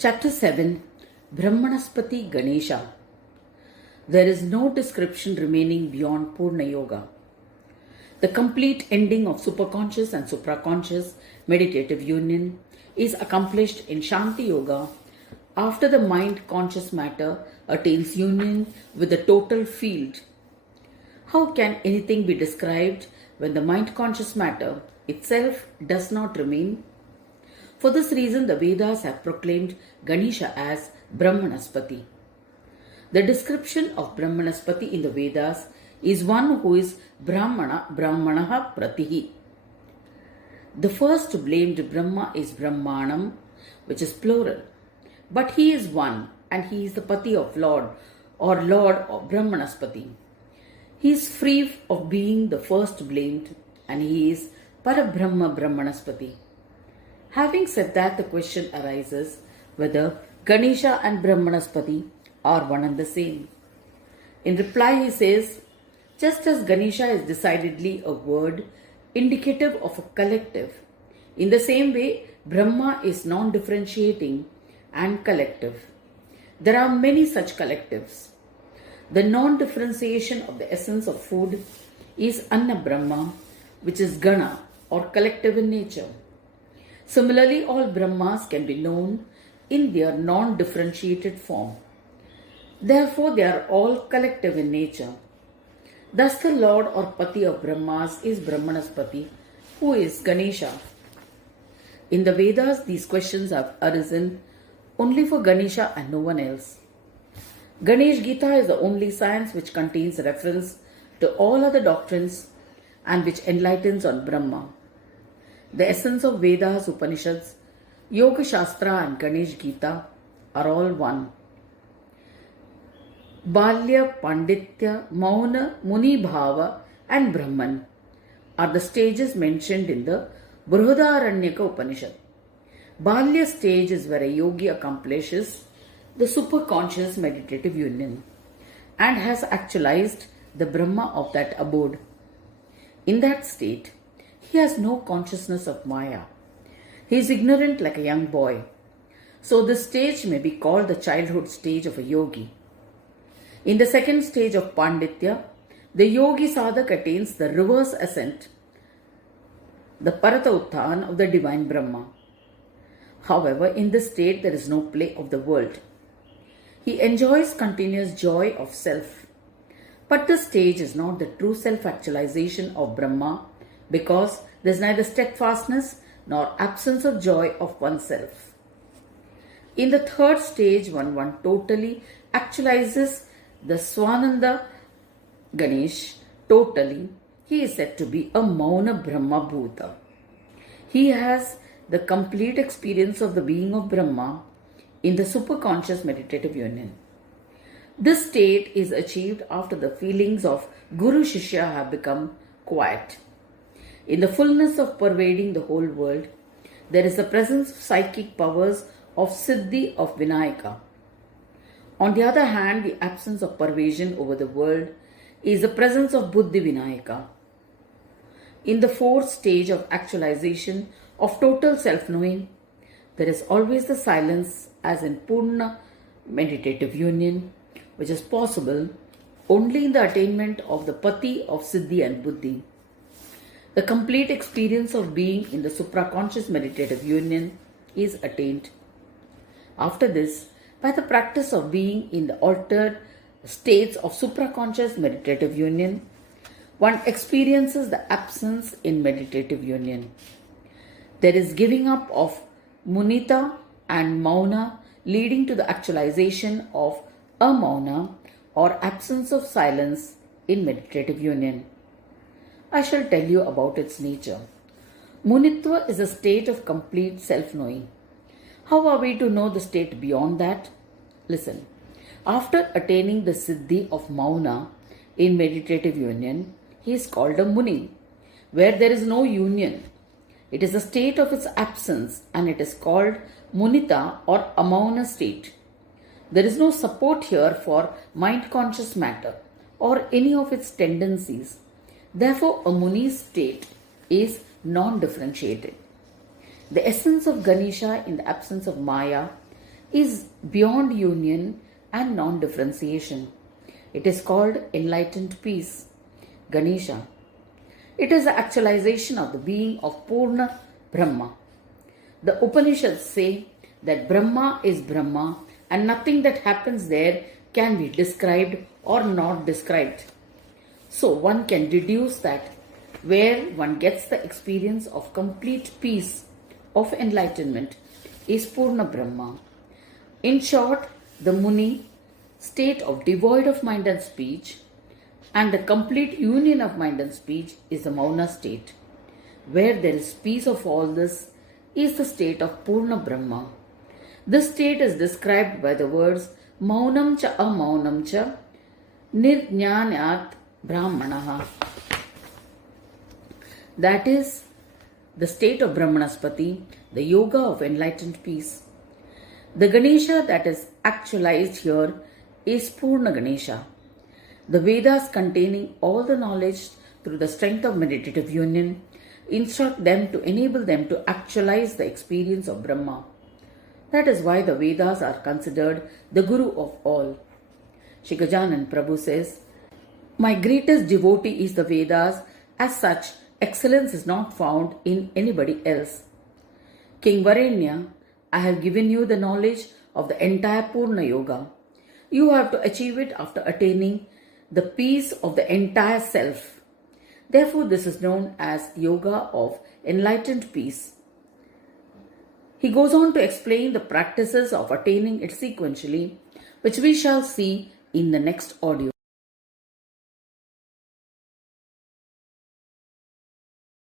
Chapter 7 Brahmanaspati Ganesha. There is no description remaining beyond Poorna Yoga. The complete ending of superconscious and supraconscious meditative union is accomplished in Shanti Yoga after the mind conscious matter attains union with the total field. How can anything be described when the mind conscious matter itself does not remain? For this reason, the Vedas have proclaimed Ganesha as Brahmanaspati. The description of Brahmanaspati in the Vedas is one who is Brahmanaha Pratihi. The first blamed Brahma is Brahmanam, which is plural. But he is one and he is the Pati of Lord or Lord of Brahmanaspati. He is free of being the first blamed and he is Parabrahma Brahmanaspati. Having said that, the question arises whether Ganesha and Brahmanaspati are one and the same. In reply, he says, just as Ganesha is decidedly a word indicative of a collective, in the same way, Brahma is non-differentiating and collective. There are many such collectives. The non-differentiation of the essence of food is Ana Brahma, which is Gana or collective in nature. Similarly, all Brahmas can be known in their non-differentiated form. Therefore, they are all collective in nature. Thus, the Lord or Pati of Brahmas is Brahmanaspati, who is Ganesha. In the Vedas, these questions have arisen only for Ganesha and no one else. Ganesh Gita is the only science which contains reference to all other doctrines and which enlightens on Brahma. The essence of Vedas, Upanishads, Yoga Shastra and Ganesh Gita are all one. Balya, Panditya, Mauna, Munibhava and Brahman are the stages mentioned in the Brihadaranyaka Upanishad. Balya stage is where a yogi accomplishes the superconscious meditative union and has actualized the Brahma of that abode. In that state, he has no consciousness of Maya. He is ignorant like a young boy. So this stage may be called the childhood stage of a yogi. In the second stage of Panditya, the yogi sadhak attains the reverse ascent, the Paratautthan of the divine Brahma. However, in this state there is no play of the world. He enjoys continuous joy of self. But this stage is not the true self-actualization of Brahma, because there is neither steadfastness nor absence of joy of oneself. In the third stage, one totally actualizes the Swananda Ganesh totally. He is said to be a Mauna Brahma Bhuta. He has the complete experience of the being of Brahma in the superconscious meditative union. This state is achieved after the feelings of Guru Shishya have become quiet. In the fullness of pervading the whole world, there is the presence of psychic powers of Siddhi of Vinayaka. On the other hand, the absence of pervasion over the world is the presence of Buddhi Vinayaka. In the fourth stage of actualization of total self-knowing, there is always the silence as in Poorna meditative union, which is possible only in the attainment of the Pati of Siddhi and Buddhi. The complete experience of being in the supraconscious meditative union is attained. After this, by the practice of being in the altered states of supraconscious meditative union, one experiences the absence in meditative union. There is giving up of Munita and Mauna, leading to the actualization of Amauna or absence of silence in meditative union. I shall tell you about its nature. Munitva is a state of complete self-knowing. How are we to know the state beyond that? Listen. After attaining the Siddhi of Mauna in meditative union, he is called a Muni, where there is no union. It is a state of its absence and it is called Munita or Amauna state. There is no support here for mind-conscious matter or any of its tendencies. Therefore, a Muni's state is non-differentiated. The essence of Ganesha in the absence of Maya is beyond union and non-differentiation. It is called enlightened peace, Ganesha. It is the actualization of the being of Poorna Brahma. The Upanishads say that Brahma is Brahma and nothing that happens there can be described or not described. So one can deduce that where one gets the experience of complete peace, of enlightenment, is Poorna Brahma. In short, the Muni state of devoid of mind and speech and the complete union of mind and speech is the Mauna state. Where there is peace of all this is the state of Poorna Brahma. This state is described by the words Maunam cha amaunam cha nirjnanat brahmanaha. That is the state of Brahmanaspati, the yoga of enlightened peace. The Ganesha that is actualized here is Poorna Ganesha. The Vedas containing all the knowledge through the strength of meditative union instruct them to enable them to actualize the experience of Brahma. That is why the Vedas are considered the Guru of all. Shri Gajanan Prabhu says, "My greatest devotee is the Vedas. As such, excellence is not found in anybody else. King Varenya, I have given you the knowledge of the entire Poorna Yoga. You have to achieve it after attaining the peace of the entire self. Therefore, this is known as Yoga of enlightened peace." He goes on to explain the practices of attaining it sequentially, which we shall see in the next audio.